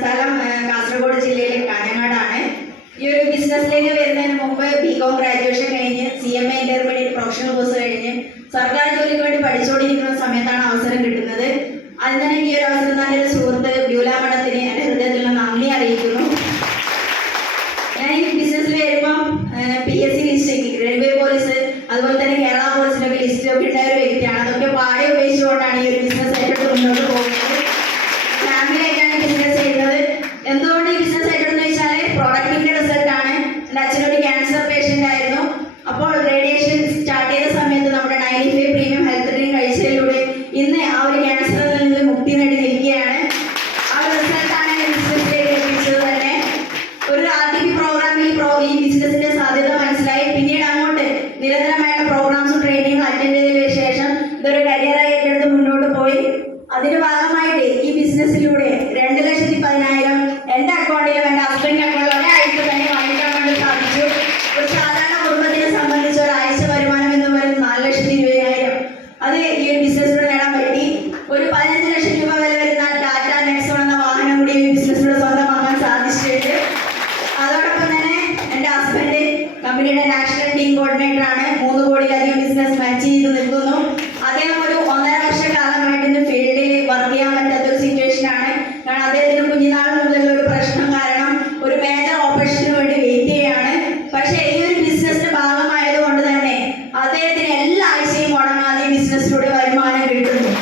സ്ഥലം കാസർഗോഡ് ജില്ലയിലെ കാഞ്ഞങ്ങാടാണ്. ഈ ഒരു ബിസിനസ്സിലേക്ക് വരുന്നതിന് മുമ്പ് ബികോം ഗ്രാജുവേഷൻ കഴിഞ്ഞ് CMA ഇന്റർമീഡിയറ്റ് പ്രൊഫഷണൽ കോഴ്സ് കഴിഞ്ഞ് സർക്കാർ ജോലിക്ക് വേണ്ടി പഠിച്ചുകൊണ്ടിരിക്കുന്ന സമയത്താണ് അവസരം കിട്ടുന്നത്. അതിൽ തന്നെ ഈ ഒരു അവസരം നല്ലൊരു സുഹൃത്ത് ബ്യൂല മഠത്തിന് എൻ്റെ ഹൃദയത്തിലുള്ള നന്ദി അറിയിക്കുന്നു. ഞാൻ ഈ ബിസിനസ്സിൽ വരുമ്പം PSC ലിസ്റ്റ്, റെയിൽവേ പോലീസ്, അതുപോലെ തന്നെ കേരള പോലീസിലൊക്കെ ലിസ്റ്റൊക്കെ ഉണ്ടായ ഒരു വ്യക്തിയാണ്. അതൊക്കെ പാടെ ഉപയോഗിച്ചുകൊണ്ടാണ് ഈ ഒരു ബിസിനസ് ഏറ്റെടുത്ത് മുന്നോട്ട് പോകുന്നത്. ഫാമിലിയായിട്ടാണ് ബിസിനസ് ചെയ്യുന്നത്. എന്തുകൊണ്ട് ഈ ബിസിനസ് ഏറ്റെടുത്തെന്ന് വെച്ചാൽ പ്രോഡക്റ്റിന്റെ റിസൾട്ടാണ്. എൻ്റെ അച്ഛനൊരു ക്യാൻസർ പേഷ്യൻ്റ് ആയിരുന്നു. അപ്പോൾ റേഡിയേഷൻ സ്റ്റാർട്ട് ചെയ്ത സമയത്ത് നമ്മുടെ 95 പ്രീമിയം ഹെൽത്ത് ഡ്രിങ്ക് കഴിച്ചതിലൂടെ ഇന്ന് ആ ഒരു ക്യാൻസറിൽ നിന്ന് മുക്തി നേടി നിൽക്കുകയാണ്. ആ ഒരു റിസൾട്ടാണ് ബിസിനസ്സിലേക്ക് എത്തിച്ചത് തന്നെ. ഒരു RTP പ്രോഗ്രാമിൽ ഈ ബിസിനസിന്റെ സാധ്യത മനസ്സിലായി. പിന്നീട് അങ്ങോട്ട് നിരന്തരമായിട്ട് പ്രോഗ്രാംസും ട്രെയിനിങ്ങും അറ്റൻഡ് ചെയ്തതിനു ശേഷം ഇതൊരു കരിയറായി ഏറ്റെടുത്ത് മുന്നോട്ട് പോയി. അതിന്റെ ഭാഗമായിട്ട് ഈ ബിസിനസ്സിലൂടെ 2,10,000 എൻ്റെ അക്കൗണ്ടിലും എൻ്റെ ഹസ്ബൻഡിന്റെ അക്കൗണ്ടിലും ഒരാഴ്ച തന്നെ വാങ്ങിക്കാൻ വേണ്ടി സാധിച്ചു. ഒരു സാധാരണ കുടുംബത്തിനെ സംബന്ധിച്ച് ഒരാഴ്ച വരുമാനം എന്ന് പറയുന്നത് 4,20,000. അത് ഈ ഒരു ബിസിനസ്സിലൂടെ നേടാൻ പറ്റി. ഒരു 15 ലക്ഷം രൂപ വില വരുന്ന ടാറ്റ നെക്സോൺ എന്ന വാഹനം കൂടി ഈ ബിസിനസ്സിലൂടെ സ്വന്തമാക്കാൻ സാധിച്ചിട്ടുണ്ട്. അതോടൊപ്പം തന്നെ എൻ്റെ ഹസ്ബൻഡ് കമ്പനിയുടെ നാഷണൽ ടീം കോർഡിനേറ്റർ ആണ്. 3 കോടിയിലധികം ബിസിനസ് മാച്ച് ചെയ്ത് നിൽക്കുന്നു. അദ്ദേഹം ഒരു 1.5 വർഷക്കാലമായിട്ട് ഇന്ന് ഫീൽഡിൽ വർക്ക് ചെയ്യാൻ പറ്റാത്തൊരു സിറ്റുവേഷൻ ആണ്. കാരണം അദ്ദേഹത്തിന് കുഞ്ഞുനാൾ മുതലുള്ള ഒരു പ്രശ്നം കാരണം ഒരു മേജർ ഓപ്പറേഷന് വേണ്ടി വെയിറ്റ് ചെയ്യുകയാണ്. പക്ഷേ ഈ ഒരു ബിസിനസിന്റെ ഭാഗമായത് കൊണ്ട് തന്നെ അദ്ദേഹത്തിന് എല്ലാ ആഴ്ചയും മുടങ്ങാതെ ബിസിനസ്സിലൂടെ വരുമാനം കിട്ടുന്നു.